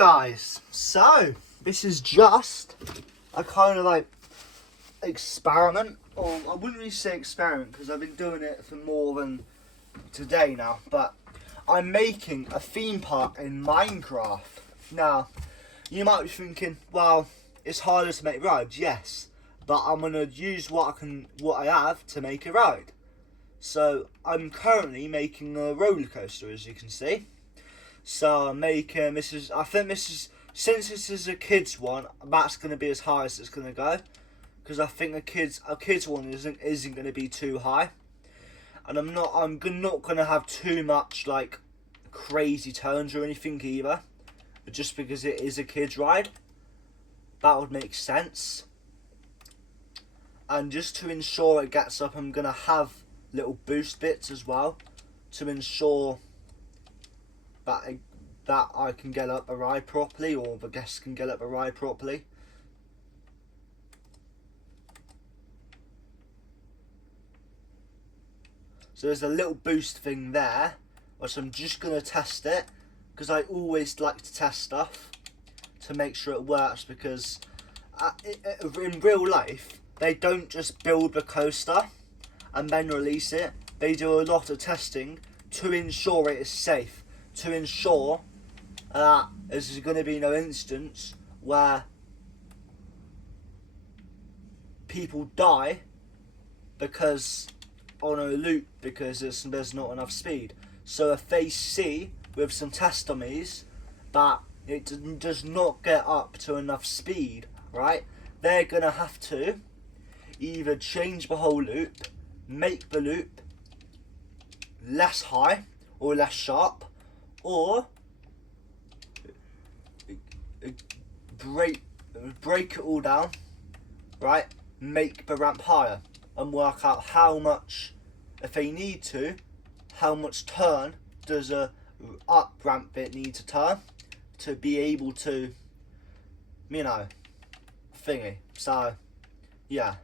guys, so this is just a kind of like experiment, or I wouldn't really say experiment because I've been doing it for more than today now, but I'm making a theme park in Minecraft. Now, you might be thinking, well, it's harder to make rides, yes, but I'm gonna use what I have to make a ride. So I'm currently making a roller coaster, as you can see. So I'm making since this is a kids one, that's gonna be as high as it's gonna go, because I think a kids one isn't gonna be too high, and I'm not gonna have too much like crazy turns or anything either, just because it is a kids ride. That would make sense. And just to ensure it gets up, I'm gonna have little boost bits as well to ensure that I can get up a ride properly, or the guests can get up a ride properly. So there's a little boost thing there, which I'm just going to test it, because I always like to test stuff to make sure it works, because in real life, they don't just build the coaster and then release it. They do a lot of testing to ensure it is safe, to ensure that there's going to be no instance where people die because on a loop because there's not enough speed. So if they see with some test dummies that it does not get up to enough speed, right, they're going to have to either change the whole loop, make the loop less high or less sharp, or break it all down, right, make the ramp higher, and work out how much, if they need to, how much turn does a up ramp bit need to turn to be able to, you know, thingy. So yeah,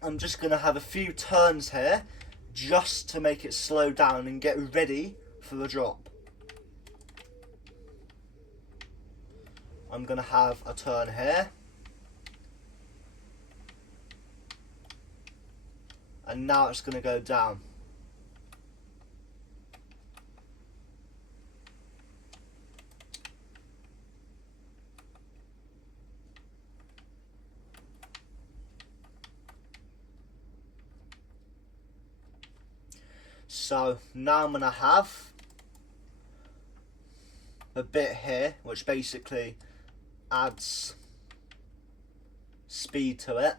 I'm just gonna have a few turns here just to make it slow down and get ready for the drop. I'm gonna have a turn here, and now it's gonna go down. So now I'm gonna have a bit here which basically adds speed to it.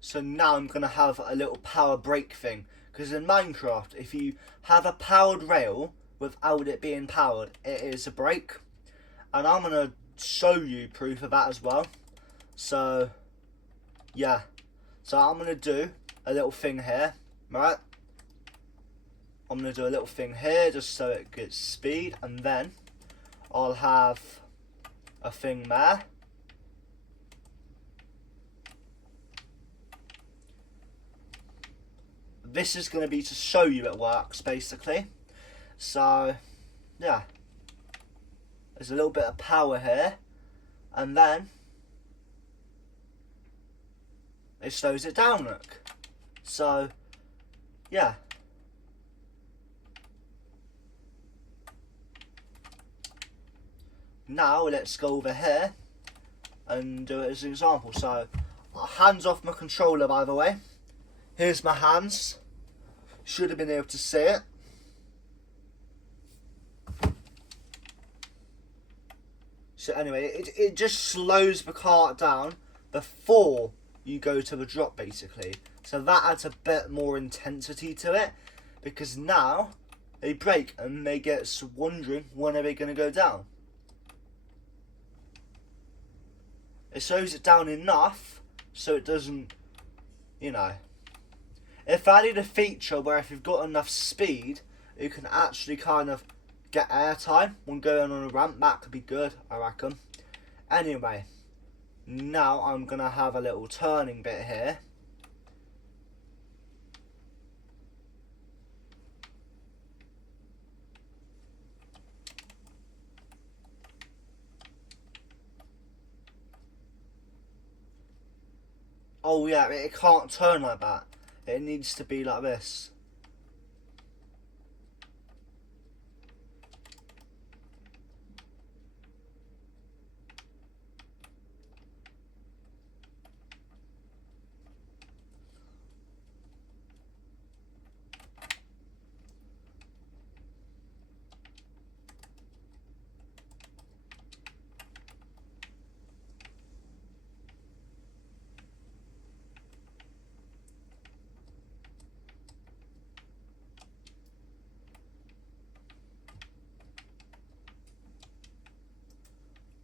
So now I'm going to have a little power brake thing, because in Minecraft, if you have a powered rail without it being powered, it is a brake. And I'm going to show you proof of that as well. So yeah, so I'm going to do a little thing here, right? I'm going to do a little thing here just so it gets speed, and then I'll have a thing there. This is going to be to show you it works, basically. So yeah, there's a little bit of power here, and then it slows it down, look. So yeah, now let's go over here and do it as an example. So hands off my controller, by the way. Here's my hands. Should have been able to see it. So anyway, it just slows the cart down before you go to the drop, basically. So that adds a bit more intensity to it, because now they break and they get wondering when are they going to go down. it slows it down enough so it doesn't, you know. If I added a feature where if you've got enough speed, you can actually kind of get airtime when going on a ramp, that could be good, I reckon. Anyway, now I'm going to have a little turning bit here. Oh yeah, it can't turn like that. It needs to be like this.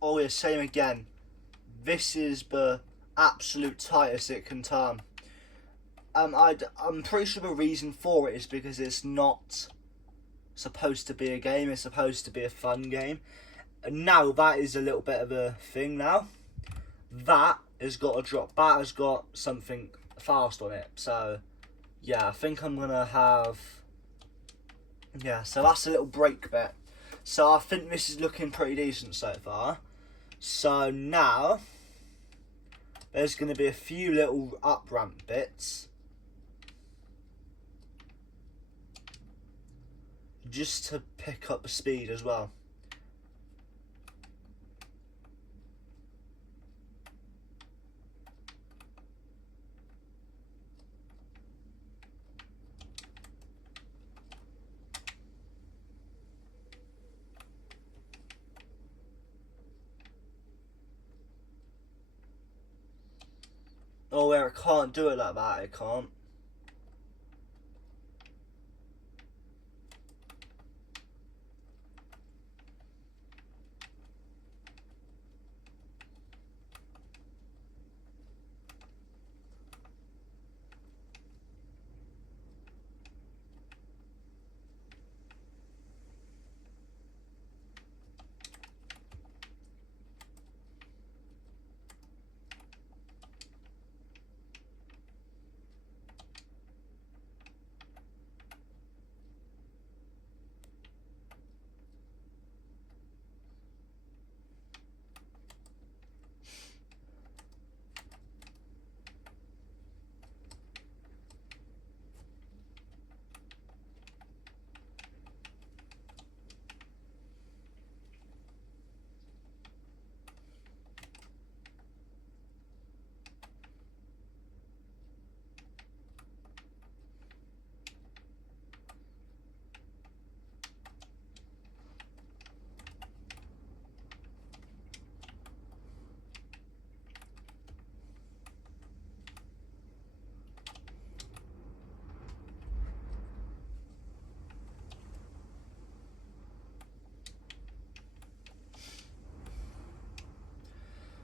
Oh yeah, same again. This is the absolute tightest it can turn. I'm pretty sure the reason for it is because it's not supposed to be a game, it's supposed to be a fun game. And now that is a little bit of a thing now. That has got a drop, that has got something fast on it. So yeah, I think I'm gonna have, yeah, so that's a little break bit. So I think this is looking pretty decent so far. So now there's going to be a few little up ramp bits, just to pick up the speed as well. Oh, where it can't do it like that, it can't.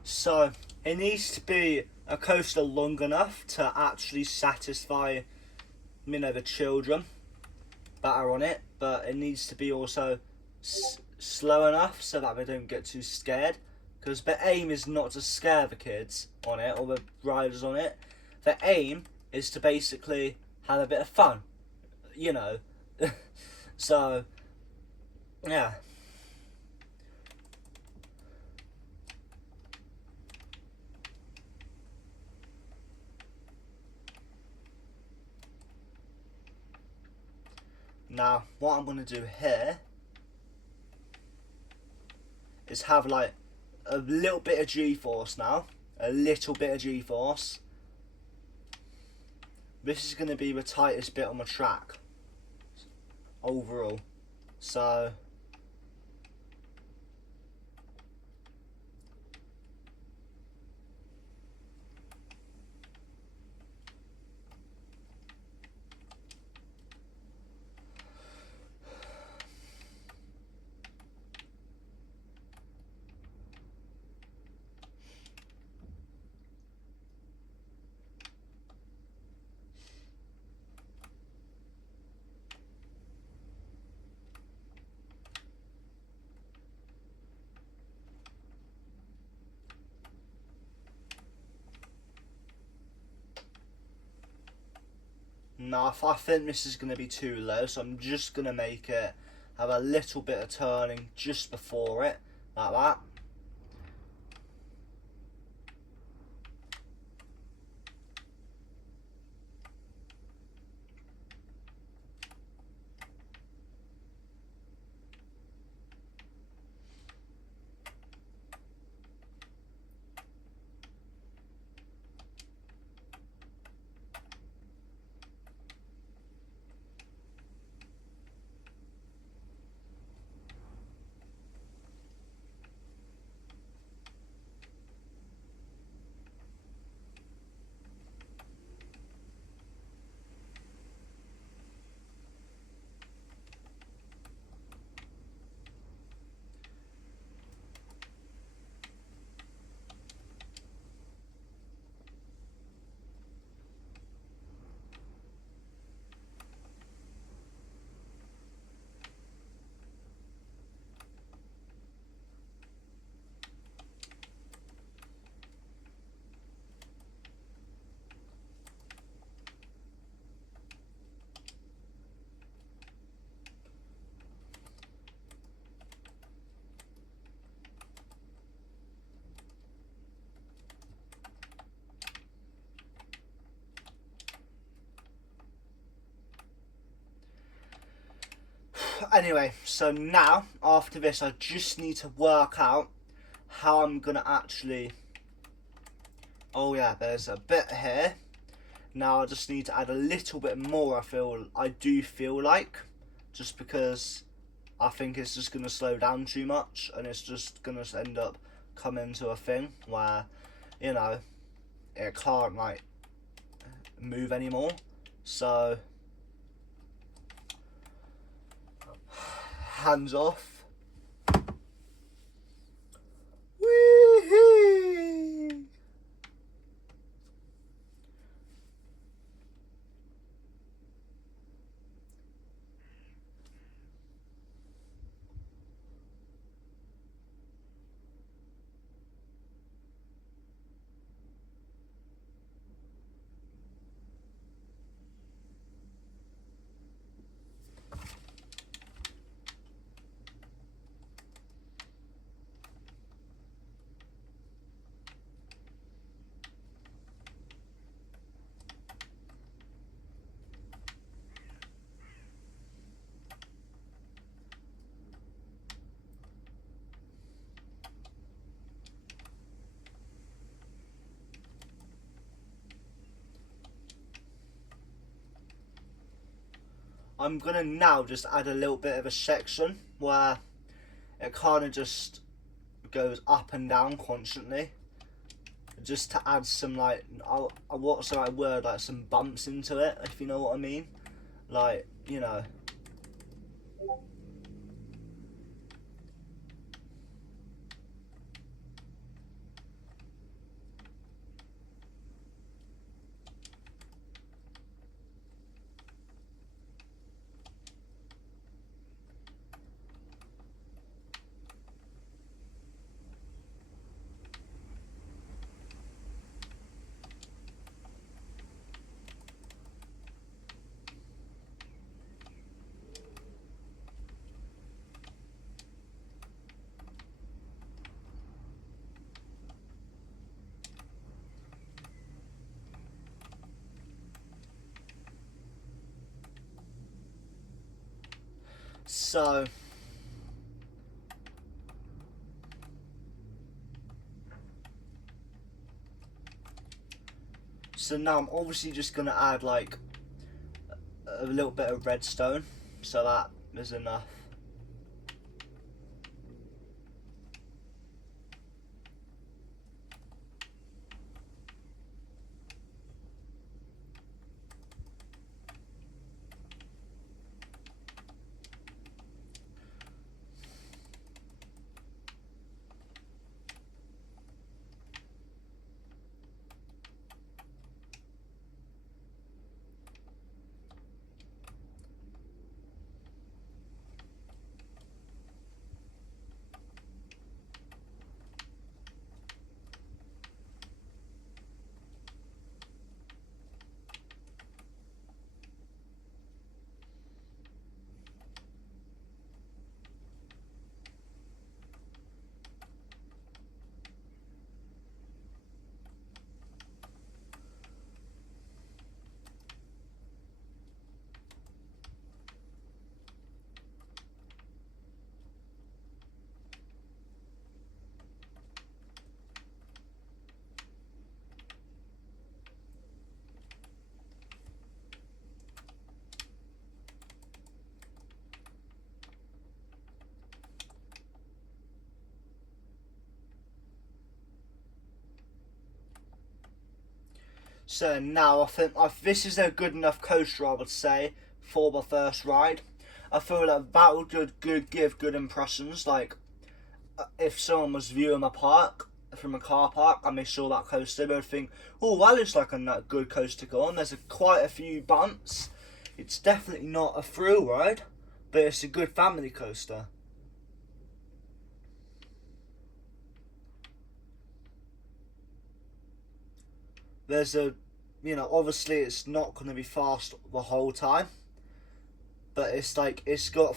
So it needs to be a coaster long enough to actually satisfy, you know, the children that are on it, but it needs to be also slow enough so that they don't get too scared, because the aim is not to scare the kids on it or the riders on it. The aim is to basically have a bit of fun, you know. So yeah. Now, what I'm going to do here is have like a little bit of G-force now. A little bit of G-force. This is going to be the tightest bit on the track overall. So Now I think this is going to be too low, so I'm just going to make it have a little bit of turning just before it, like that. Anyway, so now, after this, I just need to work out how I'm going to actually... Oh yeah, there's a bit here. Now I just need to add a little bit more, I do feel like. Just because I think it's just going to slow down too much. And it's just going to end up coming to a thing where, you know, it can't, like, move anymore. So... hands off. Wee-hee. I'm gonna now just add a little bit of a section where it kind of just goes up and down constantly, just to add some, like, what's the right word, like some bumps into it, if you know what I mean, like, you know. So now I'm obviously just gonna add like a little bit of redstone, so that is enough. So now I think this is a good enough coaster, I would say, for the first ride. I feel like that would give good impressions. Like if someone was viewing a park from a car park and they saw that coaster, they would think, "Oh, that looks like a good coaster to go on." There's quite a few bumps. It's definitely not a thrill ride, but it's a good family coaster. There's obviously it's not going to be fast the whole time, but it's like it's got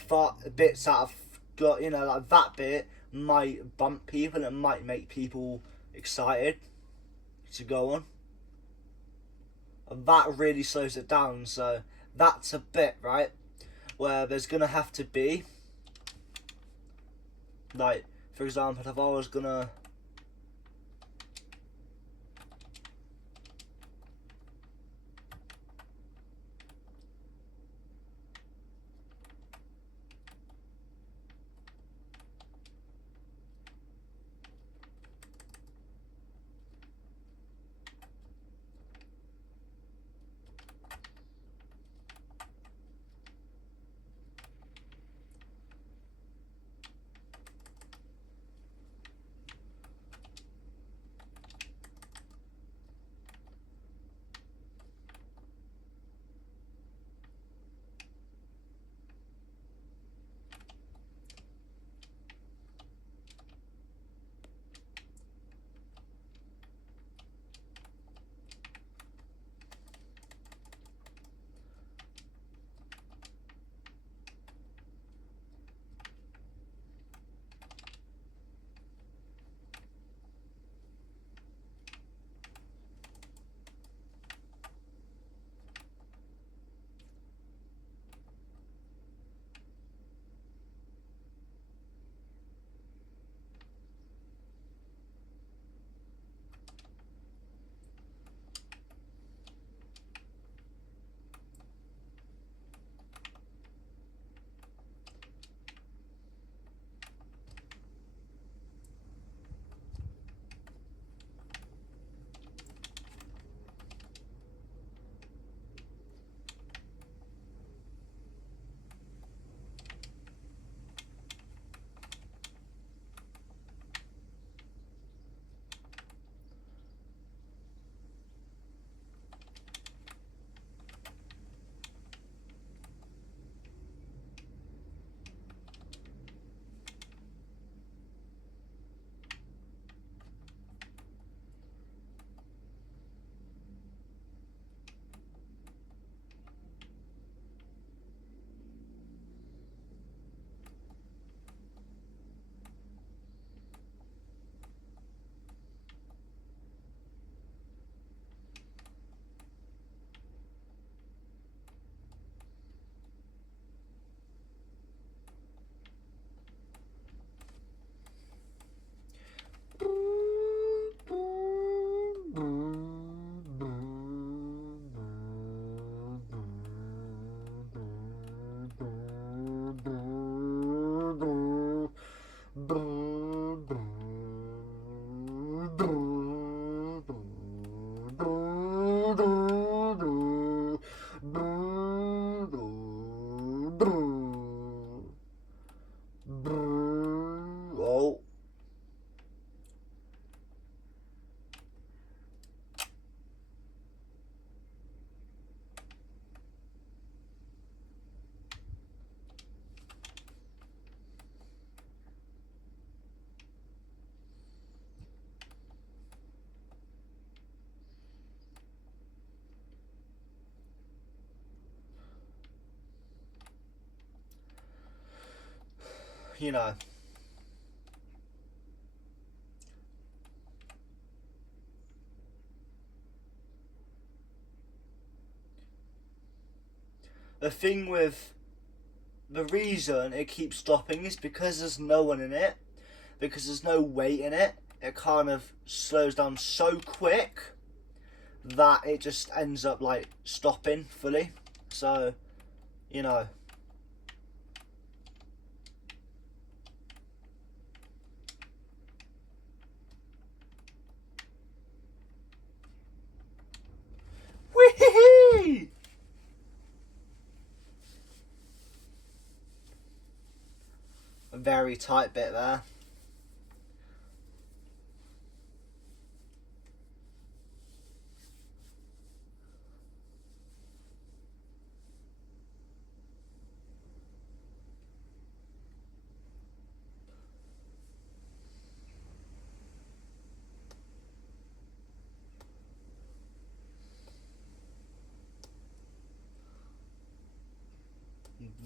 bits that have got, like that bit might bump people and might make people excited to go on. And that really slows it down, so that's a bit, right, where there's going to have to be, like, for example, if I was going to oh, you know. The thing with the reason it keeps stopping is because there's no one in it, because there's no weight in it. It kind of slows down so quick that it just ends up like stopping fully. So, you know. very tight bit there.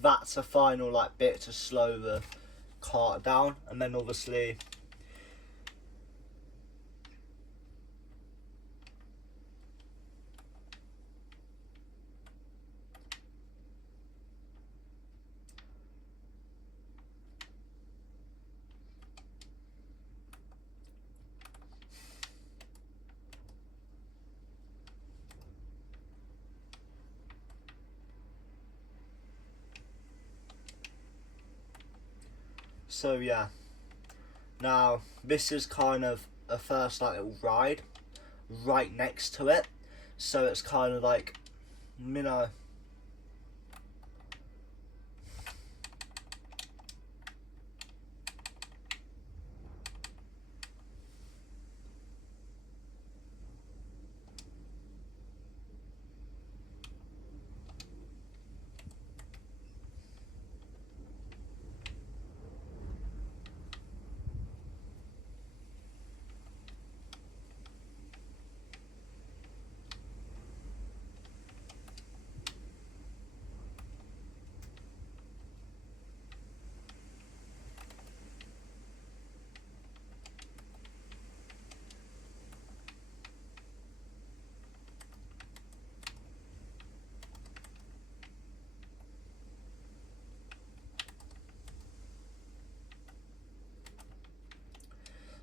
That's a final like bit to slow the cart down, and then obviously so yeah. Now this is kind of a first like little ride right next to it, so it's kind of like, you know,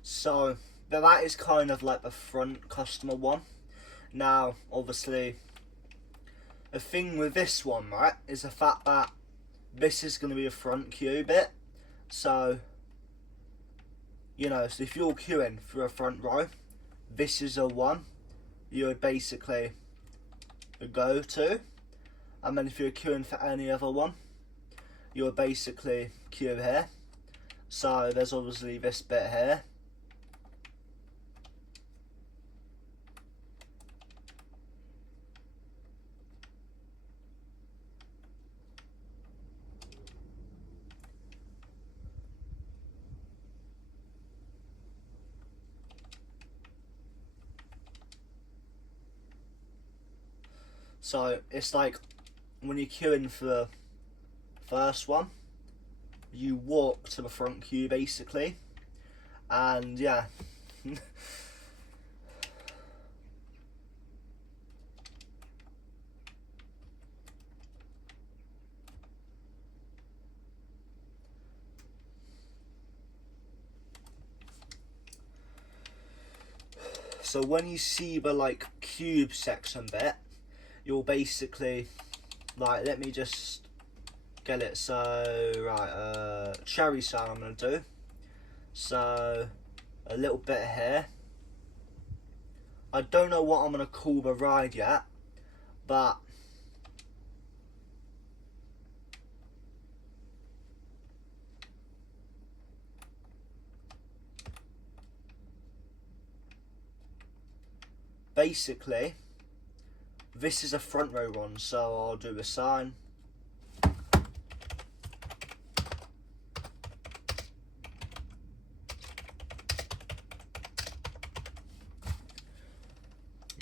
so that is kind of like the front customer one. Now obviously the thing with this one, right, is the fact that this is going to be a front queue bit. So, you know, so if you're queuing for a front row, this is a one you would basically go to. And then if you're queuing for any other one, you would basically queue here. So there's obviously this bit here. So it's like when you're queuing for the first one, you walk to the front queue basically, and yeah. So when you see the like cube section bit, you'll basically, like, let me just get it. So right, cherry sound I'm gonna do. So a little bit here. I don't know what I'm gonna call the ride yet, but basically this is a front row one, so I'll do a sign.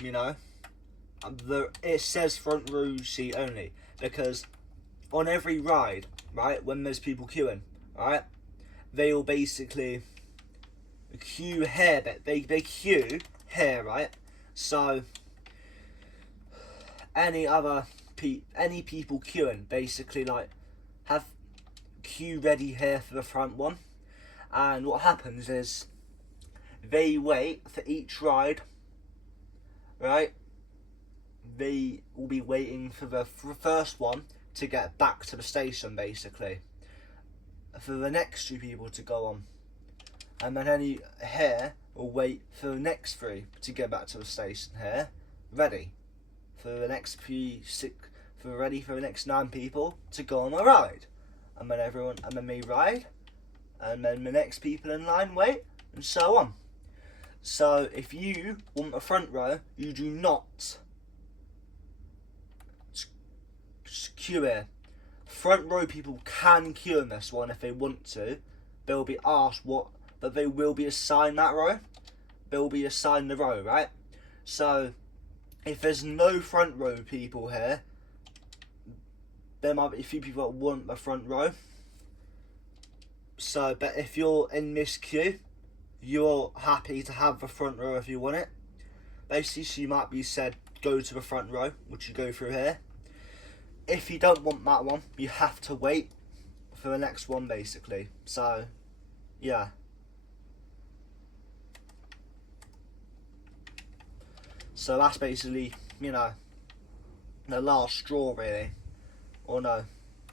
You know, it says front row seat only, because on every ride, right, when there's people queuing, right, they'll basically queue here, but they queue here, right? So any people queuing basically like have queue ready here for the front one, and what happens is they wait for each ride, right? They will be waiting for the first one to get back to the station basically, for the next two people to go on, and then any here will wait for the next three to get back to the station here, ready for the next ready for the next 9 people to go on the ride, and then they ride, and then the next people in line wait, and so on. So if you want a front row, you do not queue here. Front row people can queue in this one if they want to. They'll be asked what, but they will be assigned that row. They'll be assigned the row, right? So if there's no front row people here, there might be a few people that want the front row. So, but if you're in this queue, you're happy to have the front row if you want it. Basically, so you might be said, go to the front row, which you go through here. If you don't want that one, you have to wait for the next one, basically. So, yeah. So that's basically, you know, the last straw, really. Or no,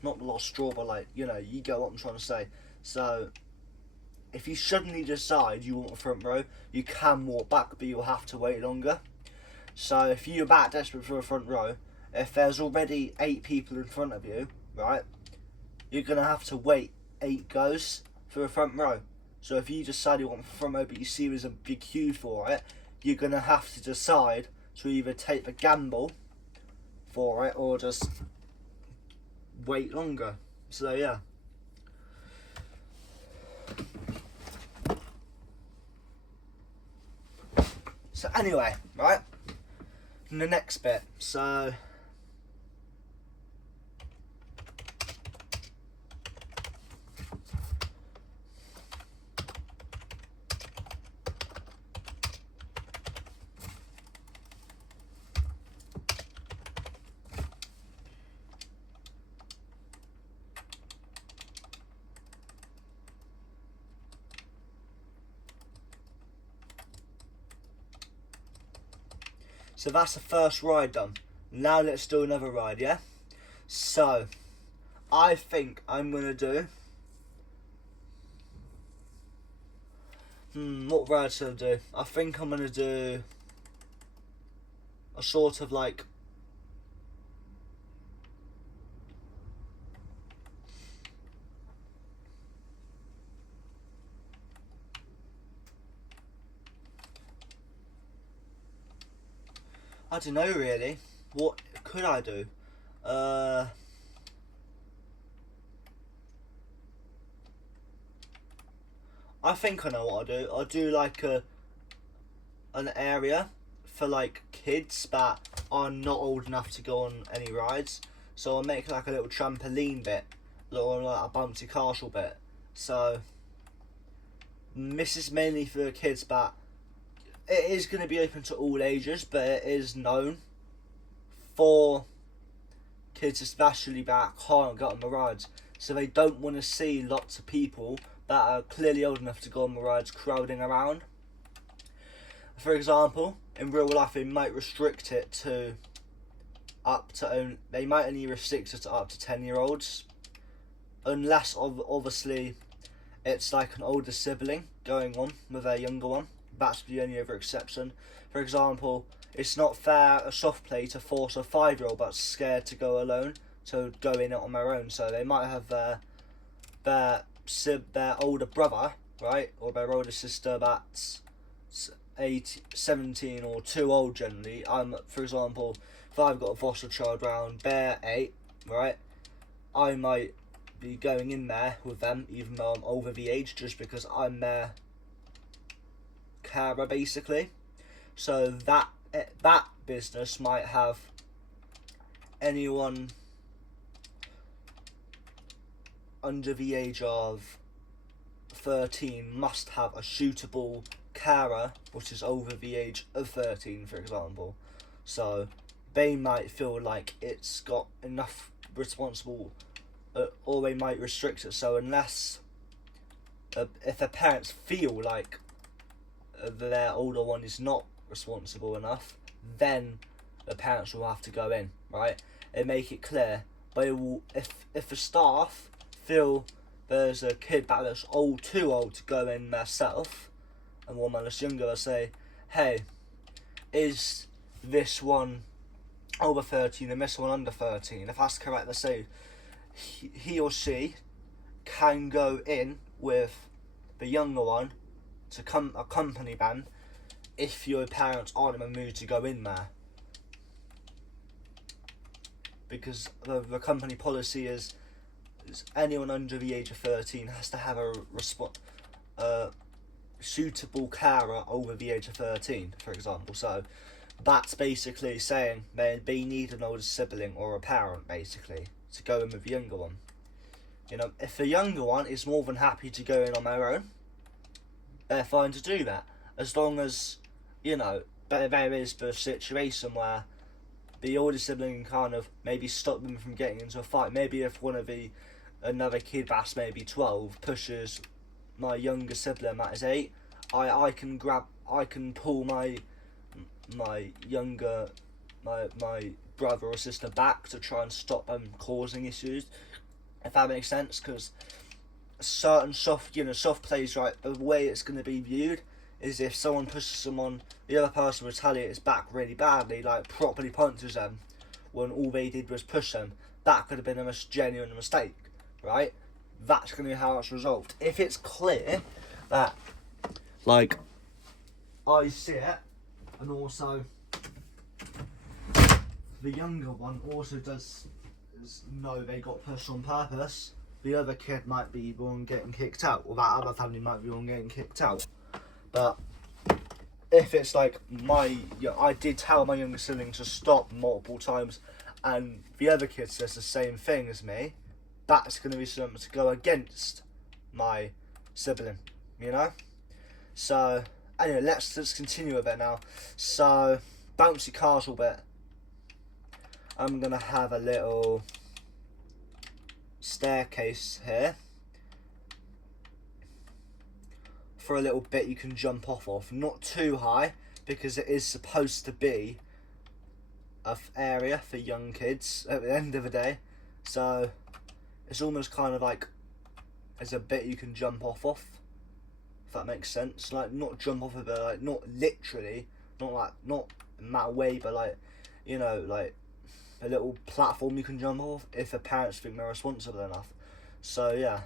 not the last straw, but like, you know, you get what I'm trying to say. So, if you suddenly decide you want a front row, you can walk back, but you'll have to wait longer. So if you're that desperate for a front row, if there's already 8 people in front of you, right, you're going to have to wait 8 goes for a front row. So if you decide you want a front row, but you see there's a big queue for it, you're going to have to decide to either take the gamble for it or just wait longer. So yeah. So anyway, right, and the next bit, so that's the first ride done. Now let's do another ride, yeah? So, I think I'm going to do... what ride should I do? I think I'm going to do a sort of like... I don't know really. What could I do? I think I know what I'll do. I'll do like an area for like kids that are not old enough to go on any rides. So I'll make like a little trampoline bit, or like a bouncy castle bit. So this is mainly for the kids, but it is going to be open to all ages, but it is known for kids especially that can't get on the rides. So they don't want to see lots of people that are clearly old enough to go on the rides crowding around. For example, in real life they might restrict it to they might only restrict it to up to 10-year-olds. Unless obviously it's like an older sibling going on with a younger one. That's the only other exception. For example, it's not fair a soft play to force a 5-year-old that's scared to go alone to go in it on their own. So they might have their older brother, right, or their older sister that's 17 or too old generally. For example, if I've got a foster child round, they're 8, right, I might be going in there with them even though I'm over the age, just because I'm their carer basically. So that business might have anyone under the age of 13 must have a suitable carer which is over the age of 13, for example. So they might feel like it's got enough responsible, or they might restrict it. So unless if the parents feel like their older one is not responsible enough, then the parents will have to go in, right, and make it clear. But it will, if the staff feel there's a kid that's too old to go in themselves, and one that's younger, they'll say, hey, is this one over 13 and this one under 13? If that's correct, they say he or she can go in with the younger one to accompany them if your parents aren't in the mood to go in there. Because the company policy is anyone under the age of 13 has to have a suitable carer over the age of 13, for example. So that's basically saying they need an older sibling or a parent, basically, to go in with the younger one. You know, if the younger one is more than happy to go in on their own, they're fine to do that. As long as, you know, there is the situation where the older sibling kind of maybe stop them from getting into a fight. Maybe if another kid that's maybe 12 pushes my younger sibling that is 8, I can pull my brother or sister back to try and stop them causing issues, if that makes sense. Because certain soft plays, right, the way it's going to be viewed is if someone pushes someone, the other person retaliates back really badly, like properly punches them when all they did was push them. That could have been a most genuine mistake, right? That's going to be how it's resolved. If it's clear that, like, I see it, and also the younger one also does know they got pushed on purpose, the other kid might be the one getting kicked out, or that other family might be the one getting kicked out. But if it's like I did tell my younger sibling to stop multiple times, and the other kid says the same thing as me, that's going to be something to go against my sibling, you know? So, anyway, let's continue with it now. So, bouncy castle bit. I'm going to have a little staircase here for a little bit you can jump off of. Not too high, because it is supposed to be an area for young kids at the end of the day. So it's almost kind of like there's a bit you can jump off of, if that makes sense. Like, not jump off of it, like, not literally, not in that way, but like, you know, like a little platform you can jump off if the parents think they're responsible enough. So yeah.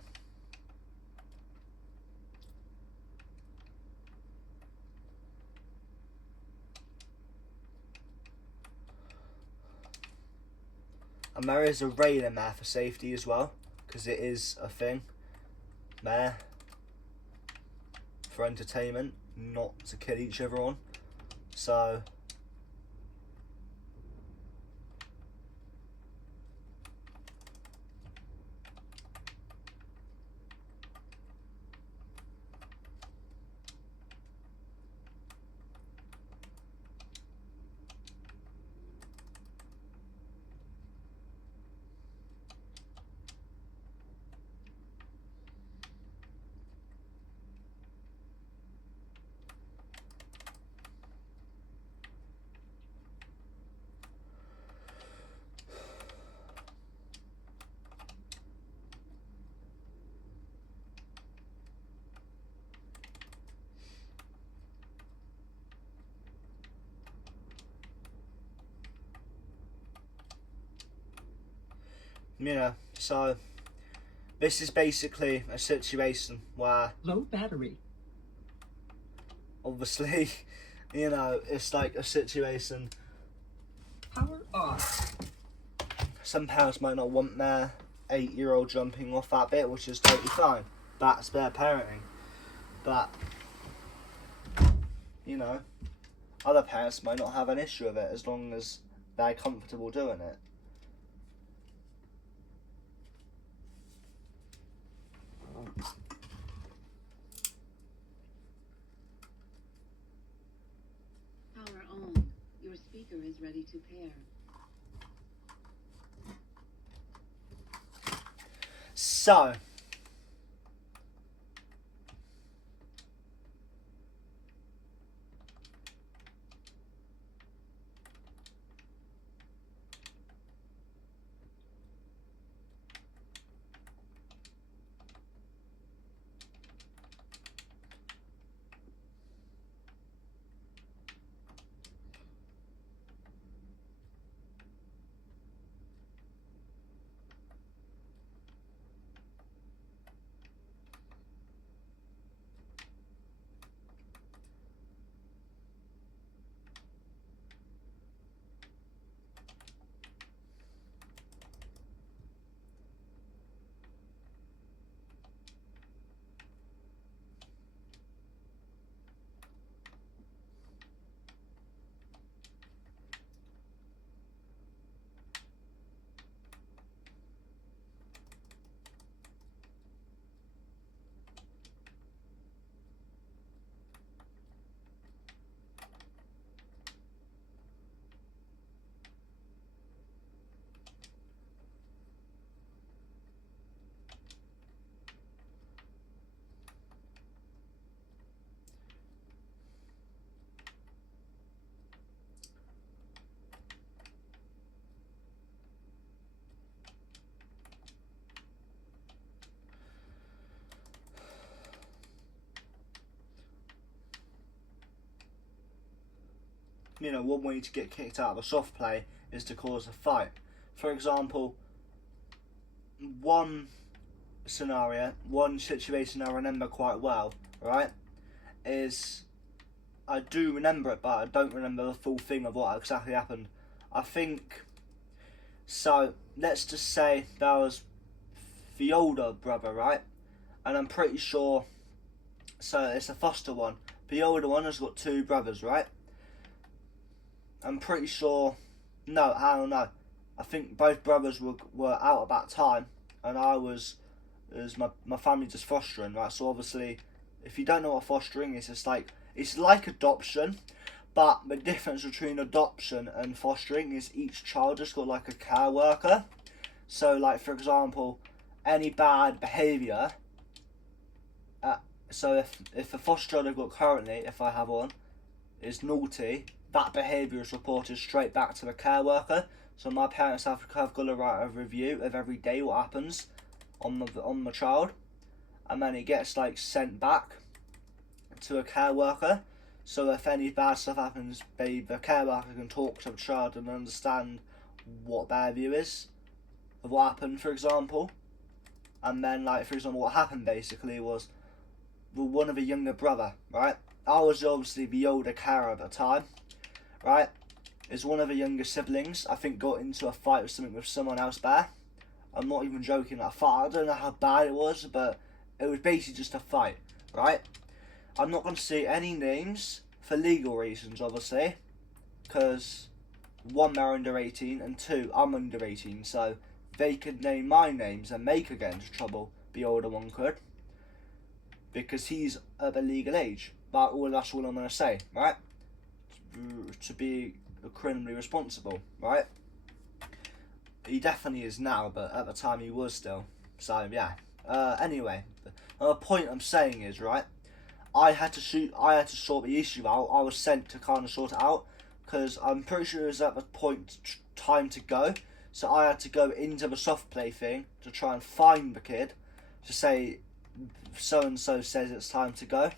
And there is a railing there for safety as well, because it is a thing there for entertainment, not to kill each other on. So yeah, so this is basically a situation where low battery. Obviously, you know, it's like a situation. Power off. Some parents might not want their 8-year-old jumping off that bit, which is totally fine. That's their parenting. But, you know, other parents might not have an issue with it as long as they're comfortable doing it. Power on. Your speaker is ready to pair. So, you know, one way to get kicked out of a soft play is to cause a fight. For example, one situation I remember quite well, right, is I do remember it, but I don't remember the full thing of what exactly happened. I think, so let's just say that was the older brother, right, and I'm pretty sure, so it's a foster one. The older one has got two brothers, right? I'm pretty sure, no, I don't know. I think both brothers were out at that time, and I was my family just fostering, right? So obviously, if you don't know what fostering is, it's like adoption, but the difference between adoption and fostering is each child just got like a care worker. So like, for example, any bad behaviour, so if the foster child I've got currently, if I have one, is naughty, that behaviour is reported straight back to the care worker. So my parents have got to write a review of every day what happens on the child, and then it gets like sent back to a care worker. So if any bad stuff happens, the care worker can talk to the child and understand what their view is of what happened, for example. And then, like, for example, what happened basically was, well, one of the younger brother, right? I was obviously the older carer at the time, right? Is one of the younger siblings, I think, got into a fight with someone else there. I'm not even joking, that fight, I don't know how bad it was, but it was basically just a fight, right? I'm not going to say any names for legal reasons, obviously, because one, they're under 18, and two, I'm under 18, so they could name my names and they could get into trouble, the older one could, because he's of a legal age. That's all I'm going to say, right? To be criminally responsible, right? He definitely is now, but at the time he was still. So yeah. Anyway, the point I'm saying is, right, I had to sort the issue out. I was sent to kind of sort it out, because I'm pretty sure it was at the point time to go. So I had to go into the soft play thing to try and find the kid, to say so and so says it's time to go.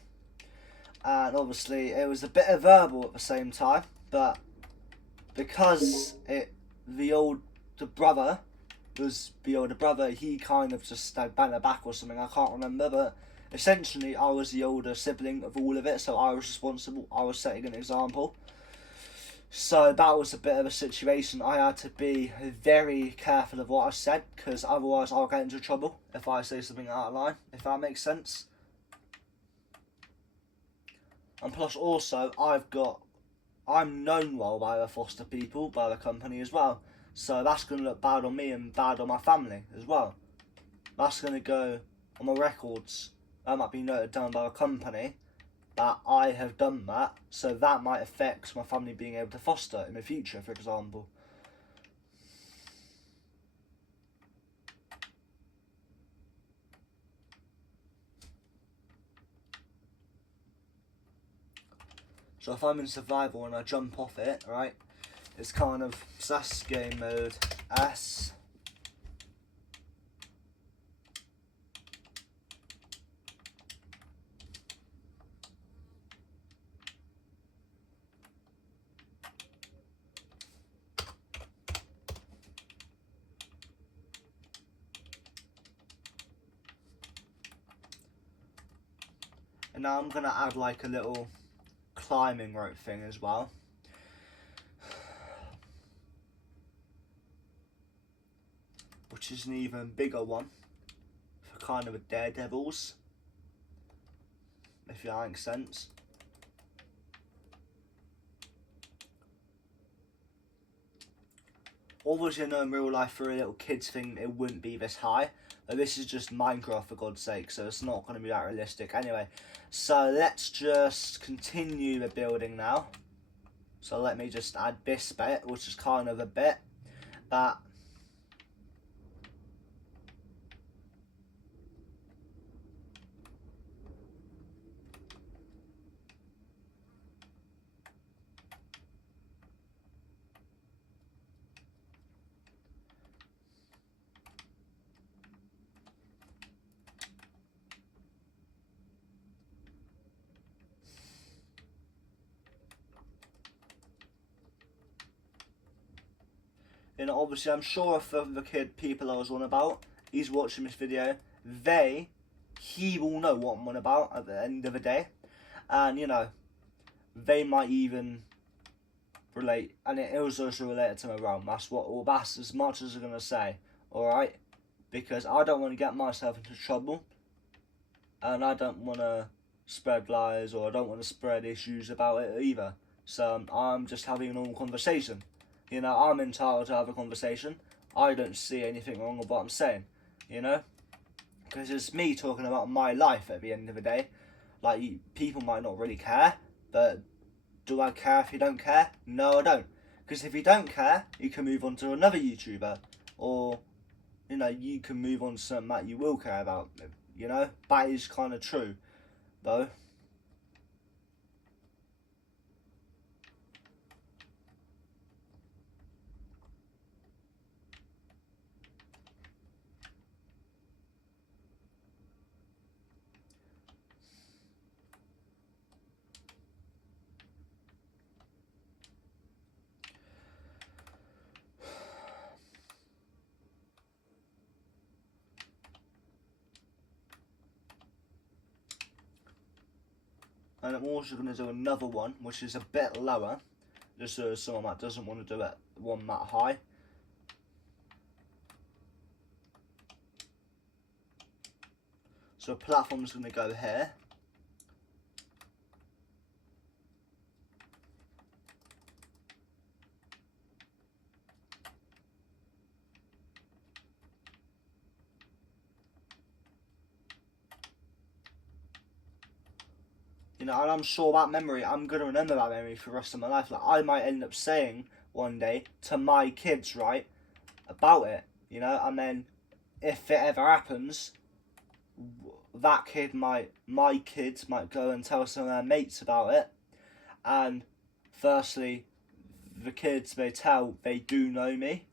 And obviously it was a bit of verbal at the same time, but because the older brother, he kind of just bent her back or something, I can't remember, but essentially I was the older sibling of all of it, so I was responsible, I was setting an example. So that was a bit of a situation. I had to be very careful of what I said, because otherwise I'll get into trouble if I say something out of line, if that makes sense. And plus also, I'm known well by the foster people, by the company as well. So that's going to look bad on me and bad on my family as well. That's going to go on my records. That might be noted down by the company that I have done that. So that might affect my family being able to foster in the future, for example. So if I'm in survival and I jump off it, right, it's kind of, so that's game mode S. And now I'm going to add like a little climbing rope thing as well. Which is an even bigger one for kind of a daredevils, if that makes sense. Obviously I know in real life for a little kids thing it wouldn't be this high. But this is just Minecraft for God's sake, so it's not going to be that realistic. Anyway, so let's just continue the building now. So let me just add this bit, which is kind of a bit that You know, obviously, I'm sure if the people I was on about, he's watching this video, he will know what I'm on about at the end of the day. And, you know, they might even relate, and it was also related to my realm. That's as much as I'm going to say, alright? Because I don't want to get myself into trouble, and I don't want to spread lies, or I don't want to spread issues about it either. So I'm just having a normal conversation. You know, I'm entitled to have a conversation. I don't see anything wrong with what I'm saying, you know? Because it's me talking about my life at the end of the day. Like, people might not really care, but do I care if you don't care? No, I don't. Because if you don't care, you can move on to another YouTuber, or, you know, you can move on to something that you will care about, you know? That is kind of true, though. And I'm also going to do another one, which is a bit lower, just so someone that doesn't want to do it one that high. So the platform's going to go here. You know, and I'm sure that memory, I'm going to remember that memory for the rest of my life. Like, I might end up saying one day to my kids, right, about it, you know, and then if it ever happens, my kids might go and tell some of their mates about it, and firstly, the kids they do know me,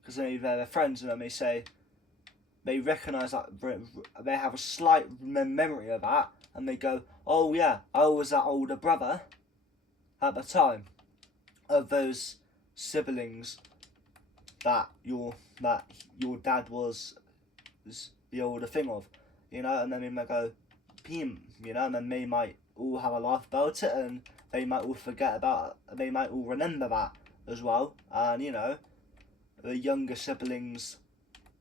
because they're their friends, and they say, they recognise that, they have a slight memory of that, and they go, oh yeah, I was that older brother at the time of those siblings that your dad was the older thing of, you know, and then they might go, Pim, you know, and then they might all have a laugh about it, and they might all they might all remember that as well, and, you know, the younger siblings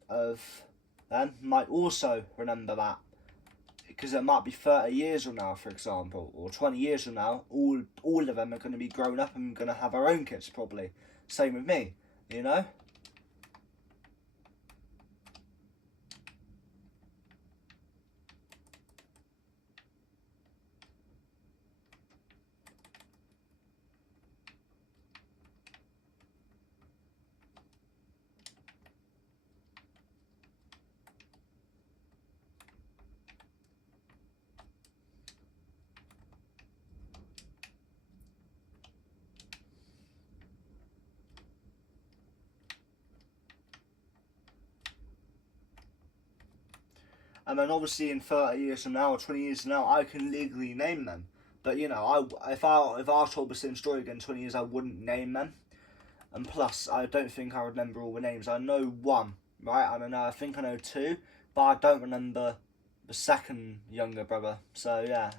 of them might also remember that, because it might be 30 years from now, for example, or 20 years from now, all of them are going to be grown up and going to have their own kids, probably. Same with me, you know? And then obviously in 30 years from now or 20 years from now, I can legally name them. But, you know, if I told the same story again in 20 years, I wouldn't name them. And plus, I don't think I remember all the names. I know one, right? I think I know two, but I don't remember the second younger brother. So, yeah,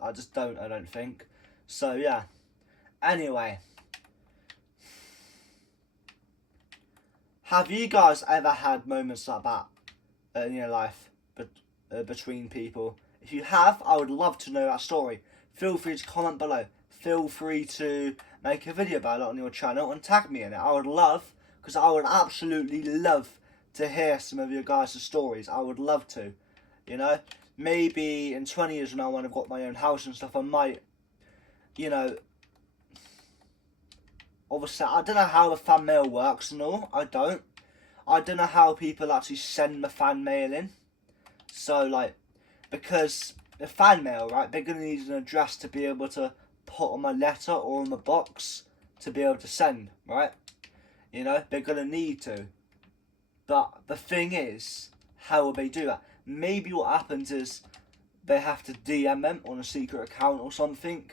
I don't think. So, yeah. Anyway. Have you guys ever had moments like that in your life? Between people. If you have, I would love to know that story. Feel free to comment below. Feel free to make a video about it on your channel and tag me in it. I would love, because I would absolutely love to hear some of your guys' stories. I would love to, you know. Maybe in 20 years from now, when I've got my own house and stuff, I might, you know, obviously, I don't know how the fan mail works and all. I don't know how people actually send the fan mail in. So, like, because the fan mail, right, they're going to need an address to be able to put on my letter or on the box to be able to send, right? You know, they're going to need to. But the thing is, how will they do that? Maybe what happens is they have to DM them on a secret account or something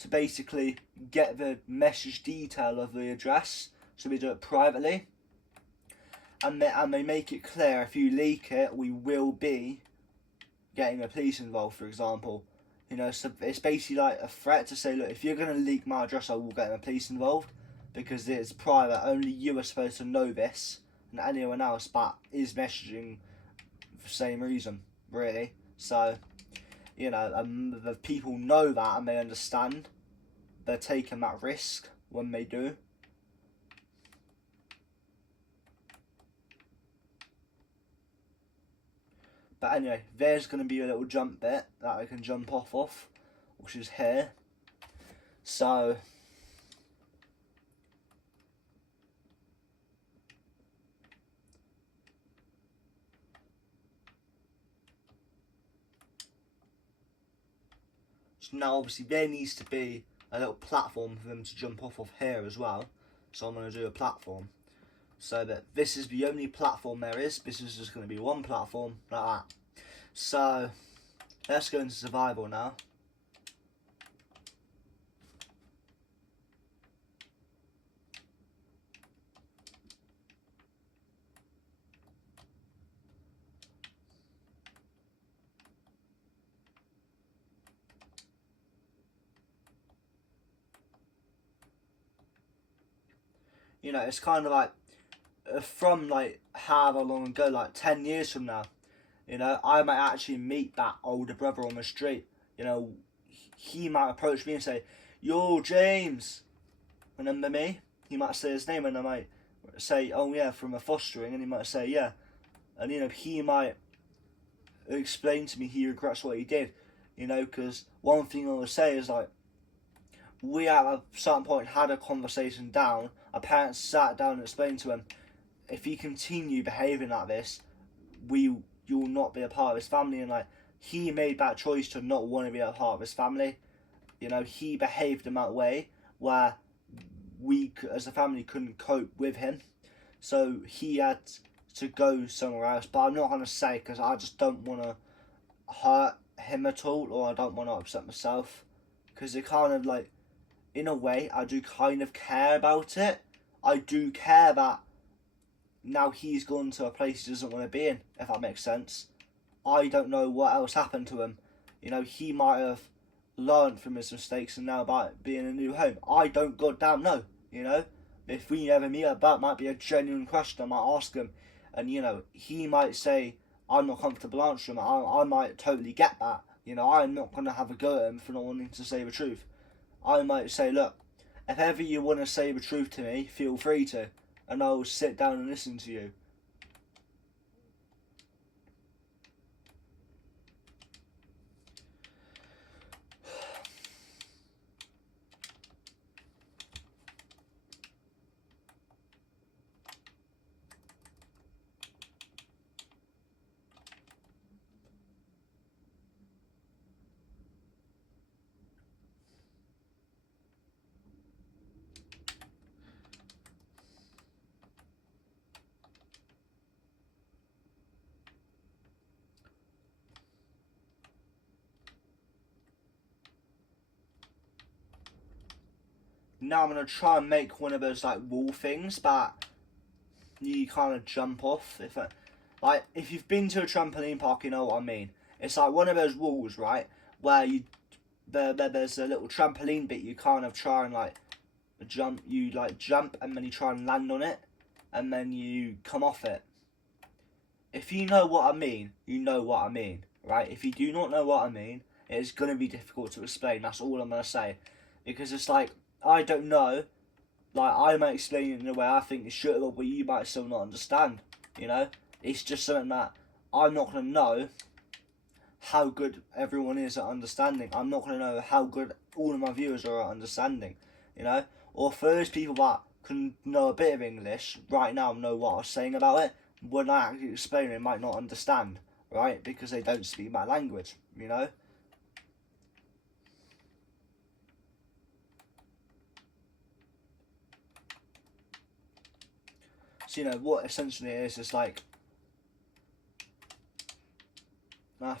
to basically get the message detail of the address so we do it privately. And they make it clear, if you leak it, we will be getting the police involved, for example. You know, so it's basically like a threat to say, look, if you're going to leak my address, I will get the police involved, because it's private. Only you are supposed to know this, and anyone else but is messaging for the same reason, really. So, you know, the people know that and they understand. They're taking that risk when they do. But anyway, there's going to be a little jump bit that I can jump off of, which is here. So, now obviously there needs to be a little platform for them to jump off of here as well. So I'm going to do a platform. So that this is the only platform there is. This is just going to be one platform, like that. So, let's go into survival now. You know, it's kind of like, from like however long ago, like 10 years from now, you know, I might actually meet that older brother on the street. You know, he might approach me and say, "Yo, James, remember me?" He might say his name and I might say, "Oh yeah, from a fostering," and he might say, "Yeah." And you know, he might explain to me he regrets what he did. You know, because one thing I would say is like, we at a certain point had a conversation down. Our parents sat down and explained to him, if you continue behaving like this, you'll not be a part of his family. And like, he made that choice to not want to be a part of his family. You know, he behaved in that way where we as a family couldn't cope with him, so he had to go somewhere else. But I'm not going to say, because I just don't want to hurt him at all, or I don't want to upset myself, because it kind of like, in a way, I do kind of care about it. I do care that now he's gone to a place he doesn't want to be in, if that makes sense. I don't know what else happened to him. You know, he might have learned from his mistakes and now about being a new home. I don't goddamn know, you know. If we ever meet up, that might be a genuine question I might ask him. And, you know, he might say, I'm not comfortable answering that. I might totally get that. You know, I'm not going to have a go at him for not wanting to say the truth. I might say, look, if ever you want to say the truth to me, feel free to, and I'll sit down and listen to you. Now I'm going to try and make one of those like wall things, but you kind of jump off. If you've been to a trampoline park, you know what I mean. It's like one of those walls, right, where there's a little trampoline bit. You kind of try and like jump. You like jump and then you try and land on it, and then you come off it. If you know what I mean, you know what I mean, right? If you do not know what I mean, it's going to be difficult to explain. That's all I'm going to say, because it's like, I don't know. Like, I might explain it in a way I think it should have, but you might still not understand, you know? It's just something that I'm not going to know how good everyone is at understanding. I'm not going to know how good all of my viewers are at understanding, you know? Or for those people that can know a bit of English, right now know what I was saying about it, when I actually explain it, might not understand, right? Because they don't speak my language, you know? So, you know, what essentially it is like, no,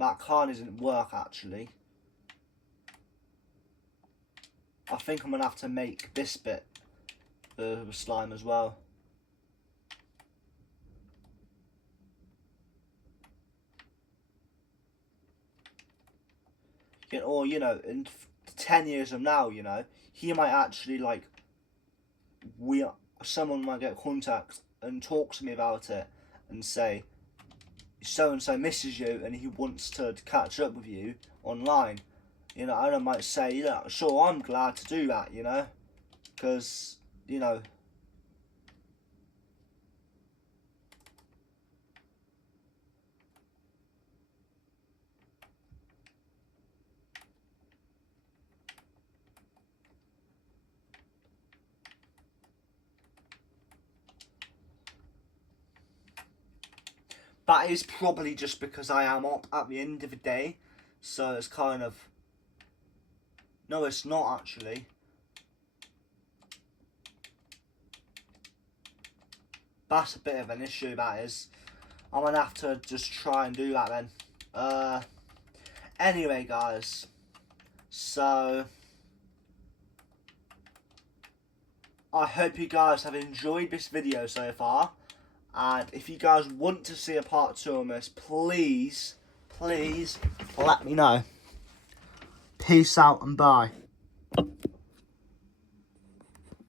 that card doesn't work actually. I think I'm going to have to make this bit the slime as well. Or, you know, in 10 years from now, you know, he might actually, like, someone might get contact and talk to me about it and say, so-and-so misses you and he wants to catch up with you online. You know, and I might say, yeah, sure, I'm glad to do that, you know, because, you know, that is probably just because I am up at the end of the day, so it's kind of, no, it's not actually. That's a bit of an issue, that is. I'm gonna have to just try and do that then. Anyway, guys, so I hope you guys have enjoyed this video so far, and if you guys want to see a part 2 on this, please let me know. Peace out and bye.